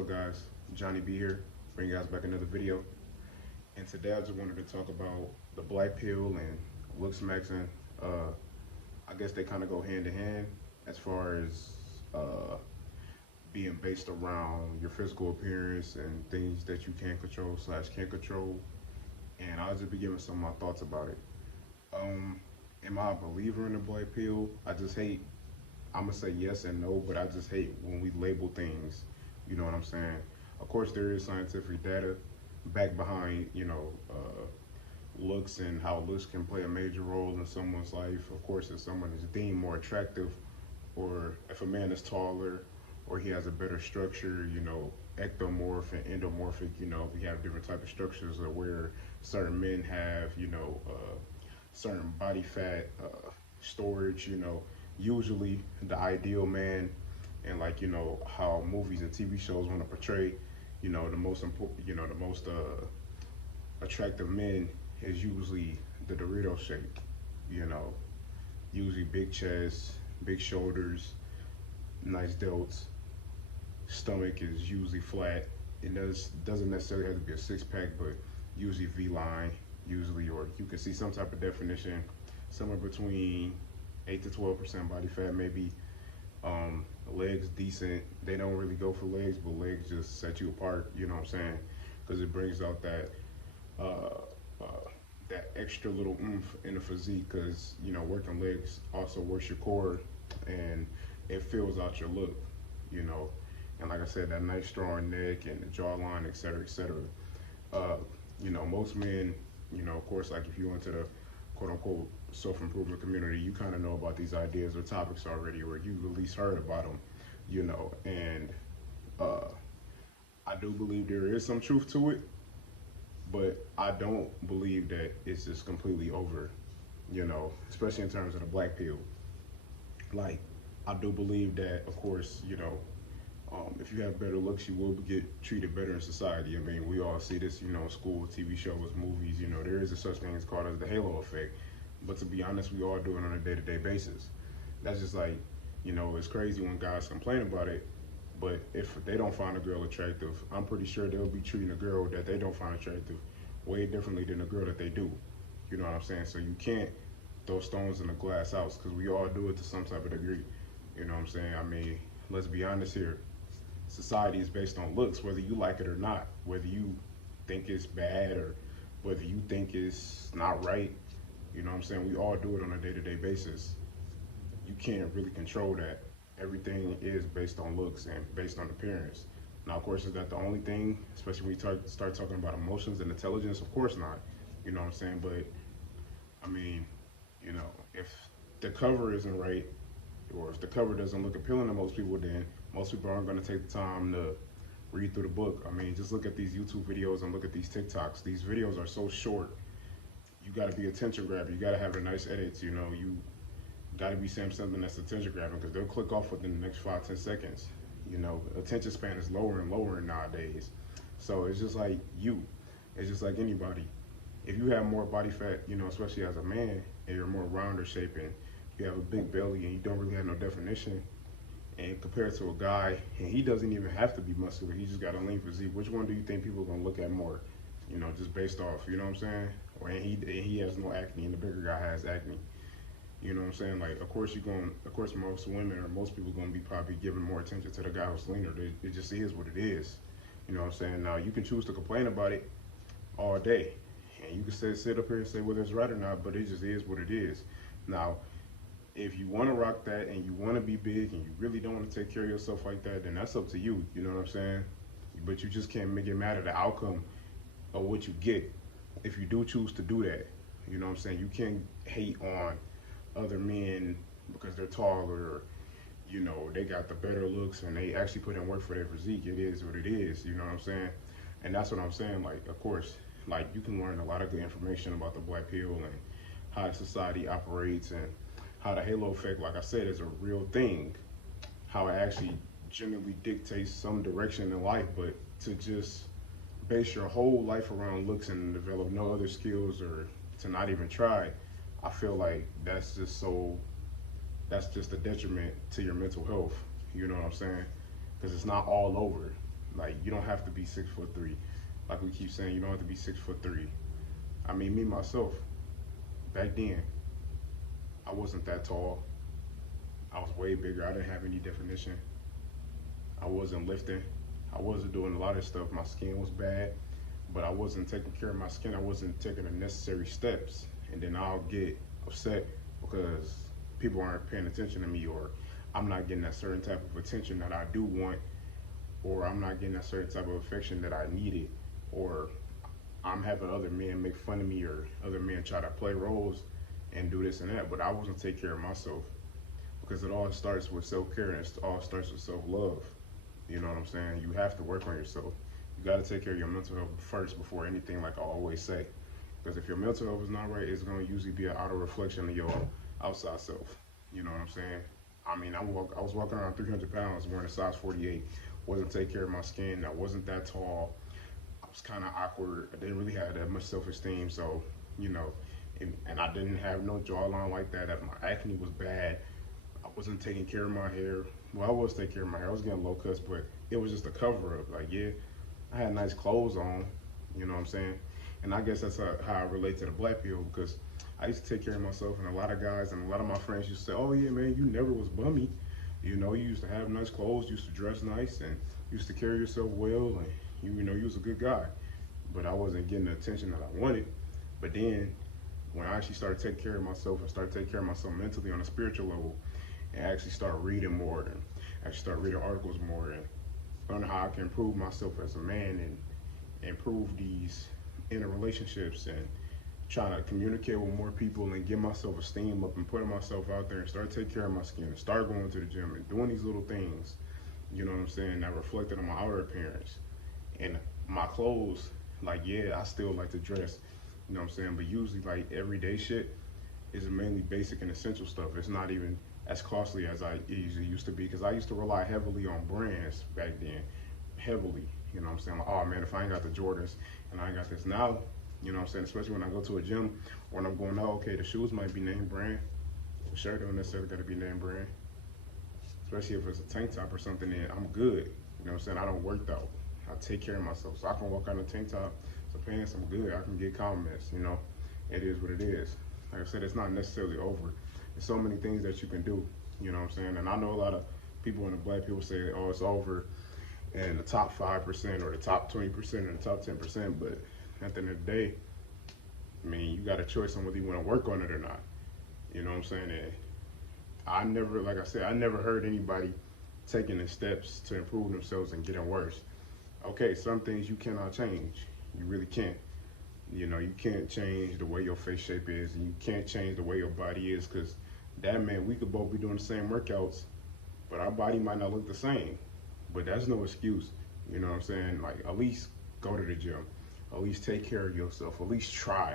up, guys? Johnny B here, bringing you guys back another video. And today I just wanted to talk about the black pill and looks maxing. I guess they kind of go hand in hand as far as being based around your physical appearance and things that you can control slash can't control. And I'll just be giving some of my thoughts about it. Um, am I a believer in the black pill? I just hate. I'm gonna say yes and no, but I just hate when we label things. You know what I'm saying? Of course, there is scientific data back behind, looks and how looks can play a major role in someone's life. Of course, if someone is deemed more attractive, or if a man is taller, or he has a better structure, ectomorph and endomorphic. We have different type of structures of where certain men have, certain body fat storage. Usually the ideal man and how movies and TV shows want to portray, the most important, the most attractive men is usually the Dorito shape, you know, usually big chest, big shoulders, nice delts, stomach is usually flat. It doesn't necessarily have to be a six pack, but usually V line, usually, or you can see some type of definition somewhere between 8 to 12% body fat, maybe. Legs decent. They don't really go for legs, but legs just set you apart. You know what I'm saying? Because it brings out uh, uh, that extra little oomph in the physique. Because working legs also works your core, and it fills out your look. You know, and like I said, that nice strong neck and the jawline, et cetera, et cetera. Most men, of course, like if you went to the quote unquote self-improvement community, you kind of know about these ideas or topics already, or you've at least heard about them, and uh, I do believe there is some truth to it, but I don't believe that it's just completely over, especially in terms of the black pill. Like, I do believe that, of course, if you have better looks, you will get treated better in society. I mean, we all see this, school, TV shows, movies. There is a such thing as called as the halo effect. But to be honest, we all do it on a day-to-day basis. That's just like, it's crazy when guys complain about it. But if they don't find a girl attractive, I'm pretty sure they'll be treating a girl that they don't find attractive way differently than a girl that they do. You know what I'm saying? So you can't throw stones in a glass house, because we all do it to some type of degree. You know what I'm saying? I mean, let's be honest here. Society is based on looks, whether you like it or not, whether you think it's bad or whether you think it's not right. You know what I'm saying? We all do it on a day-to-day basis. You can't really control that. Everything is based on looks and based on appearance. Now, of course, is that the only thing, especially when we start talking about emotions and intelligence? Of course not. You know what I'm saying? But, I mean, if the cover isn't right, or if the cover doesn't look appealing to most people, then most people aren't going to take the time to read through the book. I mean, just look at these YouTube videos and look at these TikToks. These videos are so short. You got to be attention grabber. You got to have a nice edits. You got to be saying something that's attention grabbing, because they'll click off within the next 5-10 seconds. Attention span is lower and lower nowadays. So it's just like it's just like anybody. If you have more body fat, especially as a man, and you're more rounder shape and you have a big belly and you don't really have no definition, and compared to a guy, and he doesn't even have to be muscular, he just got a lean physique, which one do you think people are gonna look at more? Just based off, you know what I'm saying? And he has no acne, and the bigger guy has acne. You know what I'm saying? Like, of course most women or most people gonna be probably giving more attention to the guy who's leaner. It just is what it is. You know what I'm saying? Now you can choose to complain about it all day, and you can sit up here and say whether it's right or not, but it just is what it is. Now, if you want to rock that and you want to be big and you really don't want to take care of yourself like that, then that's up to you. You know what I'm saying? But you just can't get mad at the outcome of what you get if you do choose to do that. You know what I'm saying? You can't hate on other men because they're taller, or they got the better looks and they actually put in work for their physique. It is what it is. You know what I'm saying? And that's what I'm saying. Like, of course, like, you can learn a lot of good information about the black pill and how society operates, and how the halo effect, like I said, is a real thing. How it actually generally dictates some direction in life, but to just base your whole life around looks and develop no other skills, or to not even try, I feel like that's just a detriment to your mental health. You know what I'm saying? Because it's not all over. Like you don't have to be 6'3". Like we keep saying, you don't have to be 6'3". I mean, me myself, back then, I wasn't that tall. I was way bigger. I didn't have any definition. I wasn't lifting. I wasn't doing a lot of stuff. My skin was bad, but I wasn't taking care of my skin. I wasn't taking the necessary steps. And then I'll get upset because people aren't paying attention to me, or I'm not getting that certain type of attention that I do want, or I'm not getting that certain type of affection that I needed, or I'm having other men make fun of me, or other men try to play roles and do this and that, but I wasn't take care of myself, because it all starts with self-care, and it all starts with self-love. You know what I'm saying? You have to work on yourself. You got to take care of your mental health first before anything, like I always say. Because if your mental health is not right, it's going to usually be an outer reflection of your outside self. You know what I'm saying? I mean, I was walking around 300 pounds wearing a size 48. Wasn't taking care of my skin. I wasn't that tall. I was kind of awkward. I didn't really have that much self-esteem. So, you know, and I didn't have no jawline like that. My acne was bad. I wasn't taking care of my hair. Well, I was taking care of my hair. I was getting low cuts, but it was just a cover up. Like, yeah, I had nice clothes on. You know what I'm saying? And I guess that's how I relate to the Blackpill, because I used to take care of myself, and a lot of guys and a lot of my friends used to say, oh yeah, man, you never was bummy. You know, you used to have nice clothes, you used to dress nice, and you used to carry yourself well, and you know, you was a good guy. But I wasn't getting the attention that I wanted. But then, when I actually started taking care of myself and started taking care of myself mentally on a spiritual level, and actually start reading more, and actually start reading articles more, and learn how I can improve myself as a man, and improve these inner relationships, and trying to communicate with more people, and get my self-esteem up, and putting myself out there, and start taking care of my skin, and start going to the gym, and doing these little things, you know what I'm saying, that reflected on my outer appearance. And my clothes, like, yeah, I still like to dress, you know what I'm saying, but usually, like, everyday shit is mainly basic and essential stuff. It's not even as costly as I usually used to be, because I used to rely heavily on brands back then, heavily. You know what I'm saying? Like, oh man, if I ain't got the Jordans and I ain't got this now, you know what I'm saying? Especially when I go to a gym, or when I'm going out, okay, the shoes might be name brand. The shirt don't necessarily got to be name brand. Especially if it's a tank top or something, then I'm good. You know what I'm saying? I don't work out. I take care of myself. So I can walk out in a tank top, some pants, I'm good. I can get compliments, you know? It is what it is. Like I said, it's not necessarily over. There's so many things that you can do, you know what I'm saying? And I know a lot of people in the Black people say, oh, it's over in the top 5% or the top 20% or the top 10%, but at the end of the day, I mean, you got a choice on whether you want to work on it or not. You know what I'm saying? And I never, like I said, I never heard anybody taking the steps to improve themselves and getting worse. Okay, some things you cannot change. You really can't. You know, you can't change the way your face shape is, and you can't change the way your body is, because that, man, we could both be doing the same workouts, but our body might not look the same. But that's no excuse. You know what I'm saying? Like, at least go to the gym. At least take care of yourself. At least try.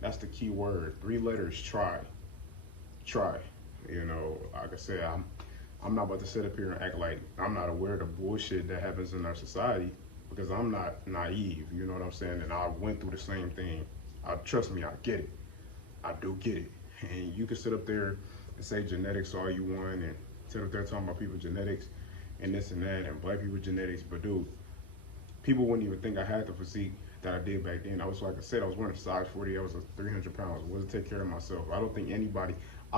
That's the key word. 3 letters, try. Try. You know, like I said, I'm not about to sit up here and act like I'm not aware of the bullshit that happens in our society, because I'm not naive, you know what I'm saying? And I went through the same thing. Trust me, I get it. I do get it. And you can sit up there and say genetics all you want, and sit up there talking about people genetics and this and that, and black people genetics, but dude, people wouldn't even think I had the physique that I did back then. I was, like I said, I was wearing a size 40, I was 300 pounds, I wasn't taking care of myself. I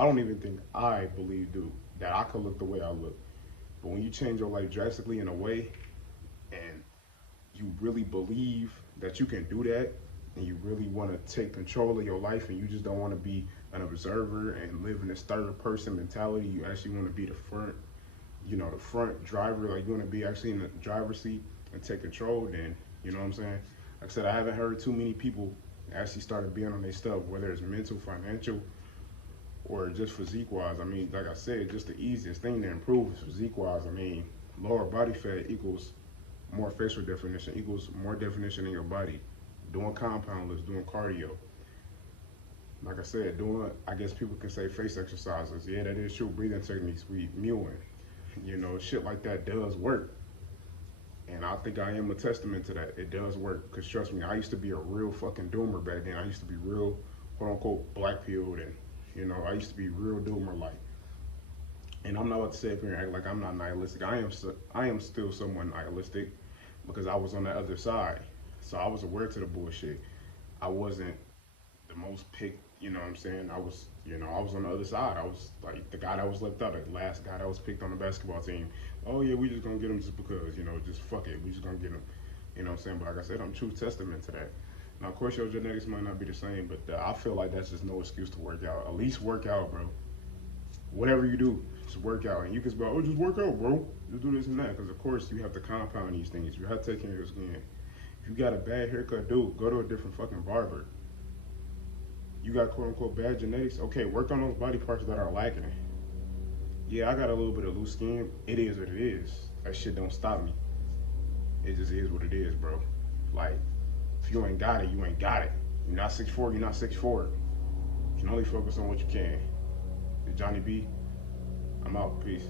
don't even think I believe, dude, that I could look the way I look. But when you change your life drastically in a way, and you really believe that you can do that, and you really want to take control of your life, and you just don't want to be an observer and live in this third person mentality, you actually want to be the front, you know, the front driver, like you want to be actually in the driver's seat and take control, then, you know what I'm saying? Like I said, I haven't heard too many people actually started being on their stuff, whether it's mental, financial, or just physique-wise. I mean, like I said, just the easiest thing to improve is physique-wise. I mean, lower body fat equals more facial definition, equals more definition in your body. Doing compound lifts, doing cardio. Like I said, doing, I guess people can say face exercises. Yeah, that is true. Breathing techniques, mewing. You know, shit like that does work. And I think I am a testament to that. It does work. Because trust me, I used to be a real fucking doomer back then. I used to be real, quote unquote, black-pilled, and, you know, I used to be real doomer-like. And I'm not about to sit up here and act like I'm not nihilistic. I am still somewhat nihilistic. because I was on the other side. So I was aware to the bullshit. I wasn't the most picked, you know what I'm saying? I was on the other side. I was like the guy that was left out, the last guy that was picked on the basketball team. Oh yeah, we just gonna get him just because, just fuck it. We just gonna get him. You know what I'm saying? But like I said, I'm true testament to that. Now, of course, your genetics might not be the same, but I feel like that's just no excuse to work out. At least work out, bro. Whatever you do, just work out. And you can say, oh, just work out, bro. Just do this and that. Because, of course, you have to compound these things. You have to take care of your skin. If you got a bad haircut, dude, go to a different fucking barber. You got quote-unquote bad genetics, okay, work on those body parts that are lacking. Yeah, I got a little bit of loose skin. It is what it is. That shit don't stop me. It just is what it is, bro. Like, if you ain't got it, you ain't got it. You're not 6'4", you're not 6'4". You can only focus on what you can. Johnny B, I'm out. Peace.